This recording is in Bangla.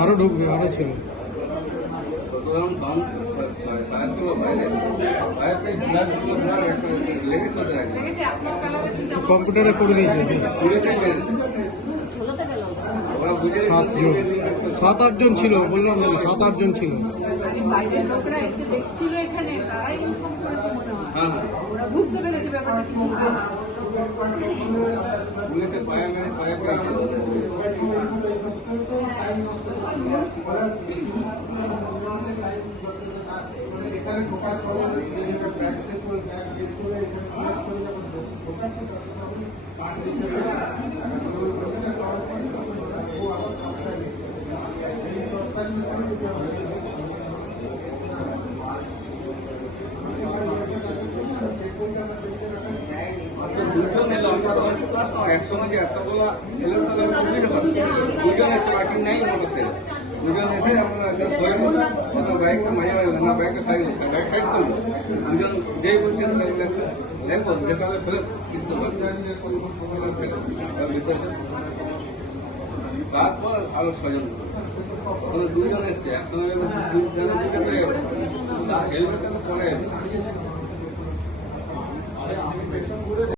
আরো ঢুকবে, আরো ছিল কম্পিউটারে করে দিয়েছে। 7-8 জন ছিল, বললাম 7-8 জন ছিল। বাইরের লোকরা এসে দেখছিল এখানে, তারাই ইনফর্ম করেছে মনে হয়। ওরা বুঝতে পেরেছে ব্যাপারটা কিছু হয়েছে। পুলিশের পায়ে মেরে পায়ে পেয়েছে। একসময় যে এতগুলো এলো তাহলে দুজন এসে বাকি নেই দুজন এসে আমরা বাইকটা মাঝে না বাইকটা সাইড বাইক সাইড করলো দুজন যেই বলছেন দেখবো দেখাবে ফেলে কিছু তারপর আরো 6 জন দুজন এসছে একসঙ্গে হেলমেটটা তো পরে